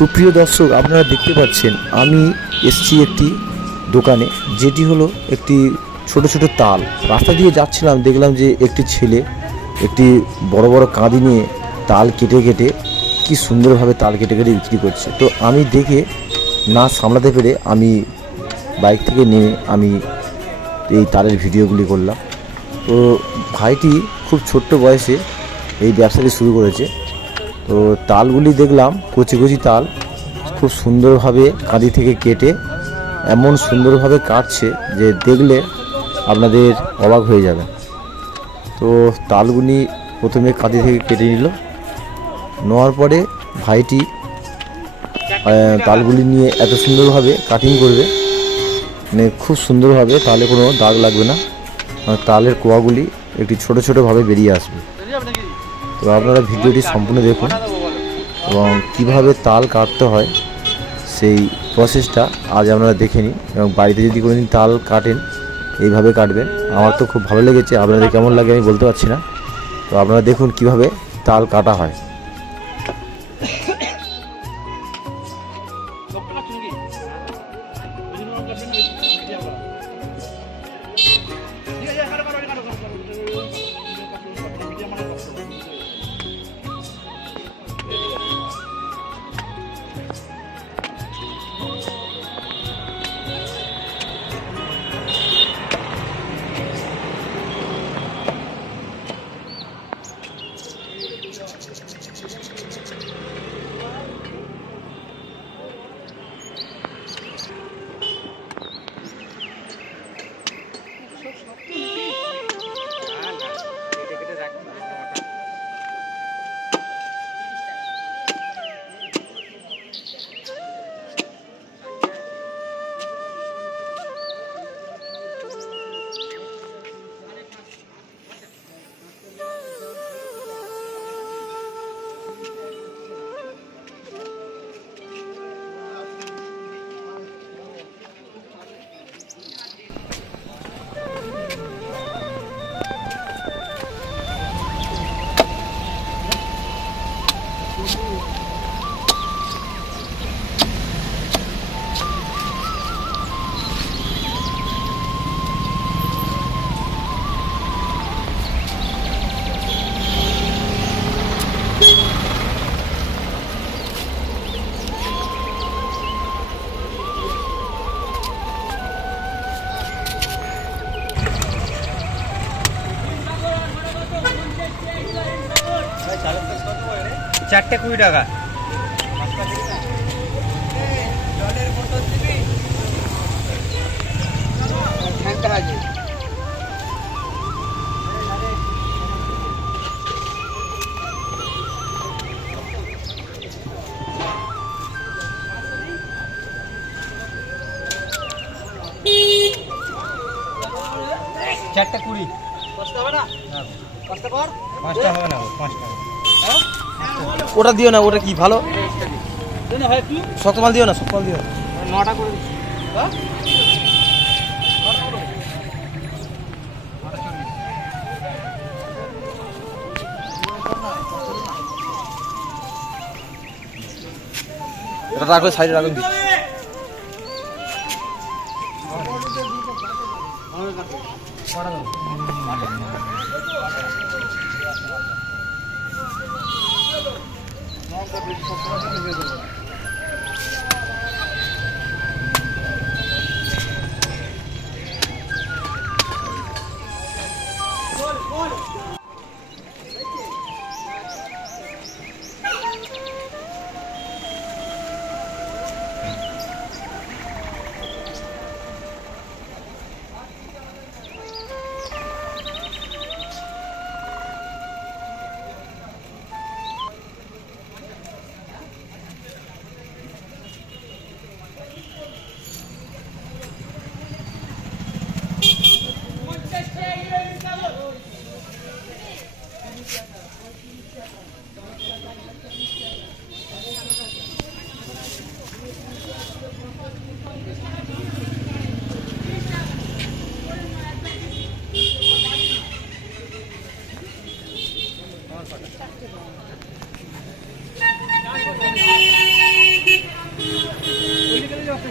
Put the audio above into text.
সুপ্রিয় দর্শক, আপনারা দেখতে পাচ্ছেন আমি এসেছি একটি দোকানে, যেটি হলো একটি ছোট ছোট তাল। রাস্তা দিয়ে যাচ্ছিলাম, দেখলাম যে একটি ছেলে একটি বড় বড় কাঁদি নিয়ে তাল কেটে কেটে কি সুন্দরভাবে তাল কেটে কেটে বিক্রি করছে। তো আমি দেখে না সামলাতে পেরে আমি বাইক থেকে নেমে আমি এই তালের ভিডিওগুলি করলাম। তো ভাইটি খুব ছোট্ট বয়সে এই ব্যবসাটি শুরু করেছে। তো তালগুলি দেখলাম কচি কচি তাল, খুব সুন্দরভাবে কাঁদি থেকে কেটে এমন সুন্দরভাবে কাটছে যে দেখলে আপনাদের অবাক হয়ে যাবে। তো তালগুলি প্রথমে কাঁদি থেকে কেটে নিল, নেওয়ার পরে ভাইটি তালগুলি নিয়ে এত সুন্দরভাবে কাটিং করবে, মানে খুব সুন্দরভাবে, তাহলে কোনো দাগ লাগবে না, তালের কোয়াগুলি একটি ছোট ছোটোভাবে বেরিয়ে আসবে। তো আপনারা ভিডিওটি সম্পূর্ণ দেখুন এবং কীভাবে তাল কাটতে হয় সেই প্রসেসটা আজ আপনারা দেখে নিন, এবং বাড়িতে যদি কোনোদিন তাল কাটেন এইভাবে কাটবেন। আমার তো খুব ভালো লেগেছে, আপনাদের কেমন লাগে আমি বলতে পারছি না। তো আপনারা দেখুন কীভাবে তাল কাটা হয়। চারটে 20 টাকা। চারটে 20। পাঁচটা হবে না? পাঁচটা কর। পাঁচটা হবে না, 5 টাকা। ওটা দিও না, ওটা কি ভালো শক্ত মাল দিও না, শক্ত মাল দিও না। 9টা করে দিচ্ছি। এটা রাখবে, সাইডে রাখুন। আছে